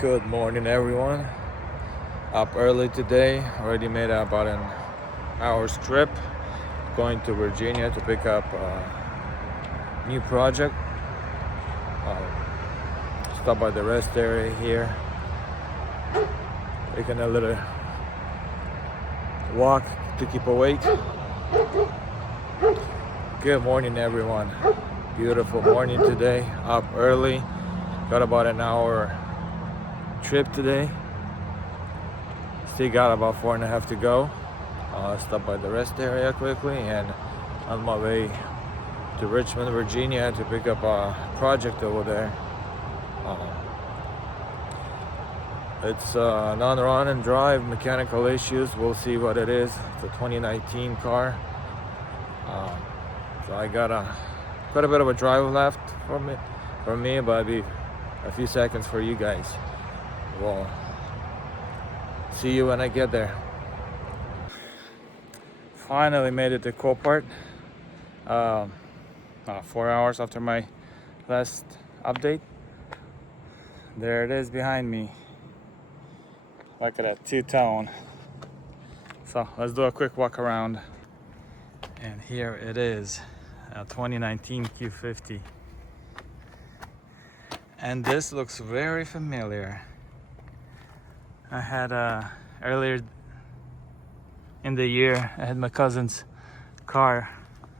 Good morning, everyone. Up early today. Already made about an hour's trip. Going to Virginia to pick up a new project. Stop by the rest area here. Taking a little walk to keep awake. Good morning, everyone. Beautiful morning today. Up early. Got about an hour trip today. Still got about 4.5 to go. Stop by the rest area quickly and on my way to Richmond, Virginia to pick up a project over there. It's a non-run and drive, mechanical issues. We'll see what it is. It's a 2019 car. So I got quite a bit of a drive left for me, but it'll be a few seconds for you guys. Well, see you when I get there. Finally made it to Copart. 4 hours after my last update. There it is behind me. Look at that two-tone. So let's do a quick walk around. And here it is, a 2019 Q50. And this looks very familiar. I had earlier in the year, I had my cousin's car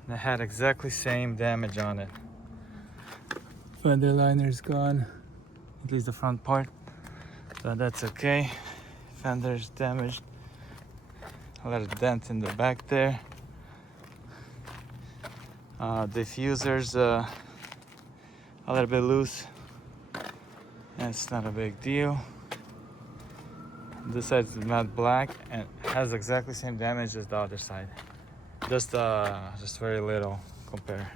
that had exactly same damage on it. Fender liner's gone, at least the front part, but that's okay. Fender's damaged. A little dent in the back there. Diffuser's a little bit loose. It's not a big deal. This side's matte black and has exactly same damage as the other side. Just very little compare.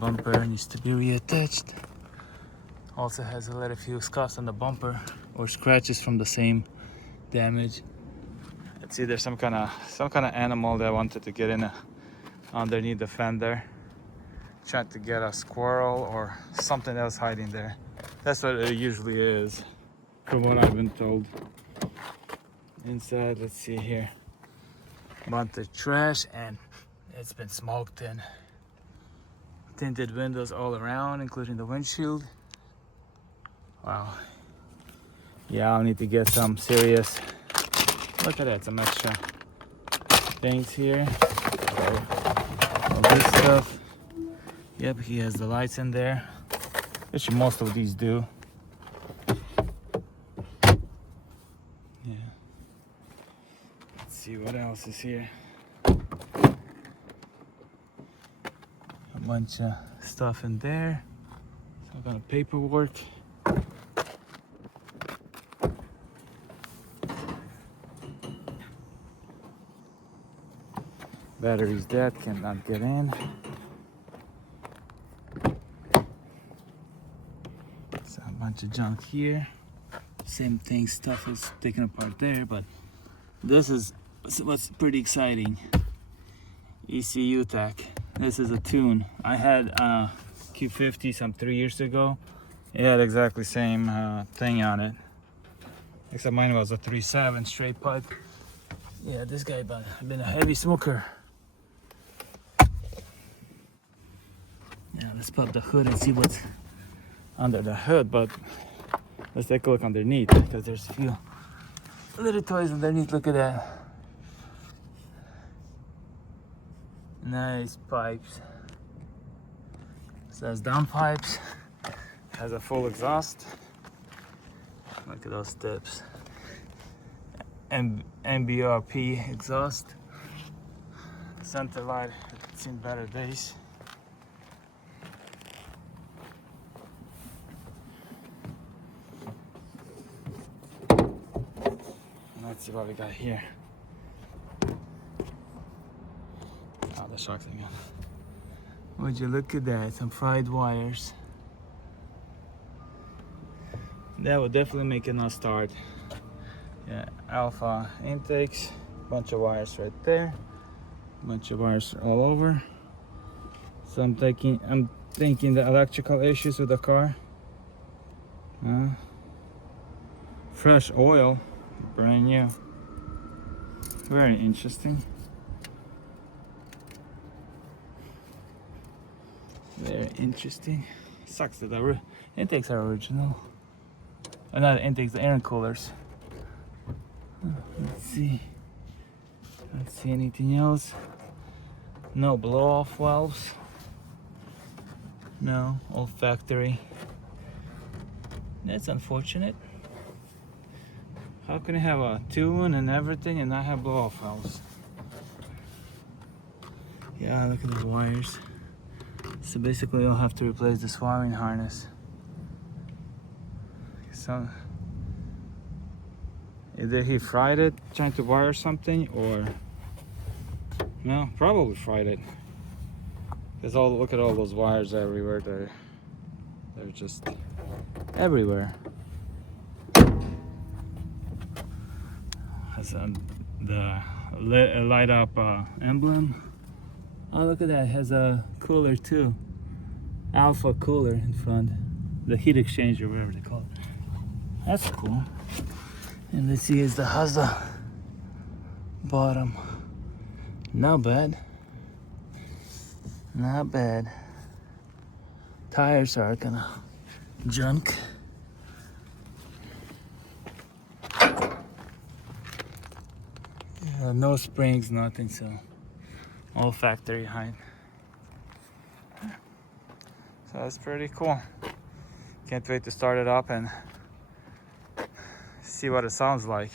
Bumper needs to be reattached. Also has a little few scuffs on the bumper or scratches from the same damage. Let's see, there's some kind of animal that wanted to get in underneath the fender. Tried to get a squirrel or something else hiding there. That's what it usually is, from what I've been told. Inside, let's see here. Bunch of trash, and it's been smoked in. Tinted windows all around, including the windshield. Wow. Yeah, I'll need to get some serious. Look at that, some extra things here. All this stuff. Yep, he has the lights in there, which most of these do. Yeah. Let's see what else is here. A bunch of stuff in there. Some kind of paperwork. Battery's dead, cannot get in. So a bunch of junk here. Same thing, stuff is taken apart there, but this is what's pretty exciting. ECU tech. This is a tune. I had a Q50 some 3 years ago. It had exactly same thing on it. Except mine was a 3.7 straight pipe. Yeah, this guy been a heavy smoker. Yeah, let's pop the hood and see what's under the hood, but let's take a look underneath because there's a few little toys underneath. Look at that. Nice pipes. So that's down pipes. Has a full exhaust. Look at those tips. MBRP exhaust. Center light, it's in better days. Let's see what we got here. Oh, the shock's again. Would you look at that? Some fried wires. That would definitely make it not start. Yeah, alpha intakes. Bunch of wires right there. Bunch of wires all over. So I'm thinking the electrical issues with the car. Fresh oil, brand new. Very interesting. Very interesting. Sucks that the intakes are original. Not intakes, the air coolers. Let's see. Don't see anything else. No blow-off valves. No, all factory. That's unfortunate. How can you have a tune and everything and not have blow-off valves? Yeah, look at these wires. So basically you'll have to replace this wiring harness. So either he fried it trying to wire something, or no, probably fried it. There's all, look at all those wires everywhere. They're just everywhere. Has the light up emblem. Oh, look at that, it has a cooler too. Alpha cooler in front. The heat exchanger, whatever they call it. That's cool. And let's see, is the Hazza bottom. Not bad. Not bad. Tires are kind of junk. Yeah, no springs, nothing, so all factory height. So that's pretty cool. Can't wait to start it up and see what it sounds like.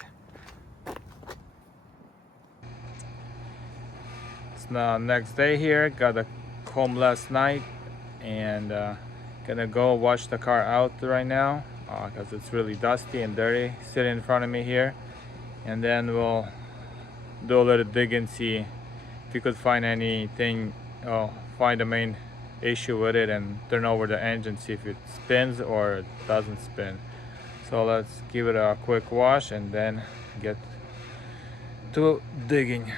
It's the next day here. Got home last night and gonna go wash the car out right now because it's really dusty and dirty sitting in front of me here. And then we'll do a little dig and see if we could find anything, find the main issue with it and turn over the engine, see if it spins or it doesn't spin. So let's give it a quick wash and then get to digging.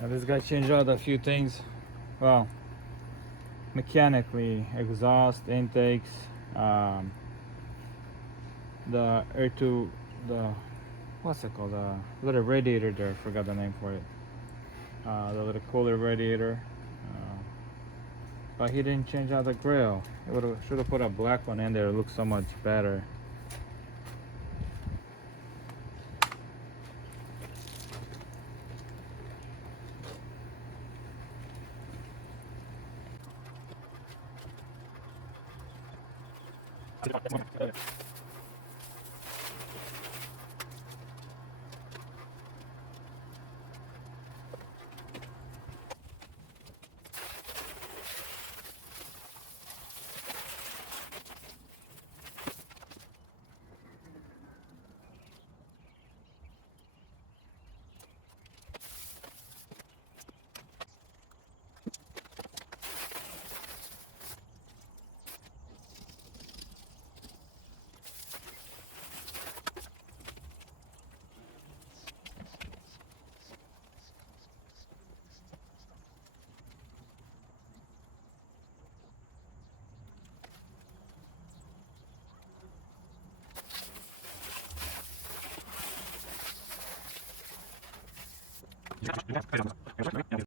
Now this guy changed out a few things. Well, mechanically, exhaust, intakes, the air to the, what's it called? The little radiator there, I forgot the name for it. The little cooler radiator. But he didn't change out the grill. Should have put a black one in there. It looks so much better.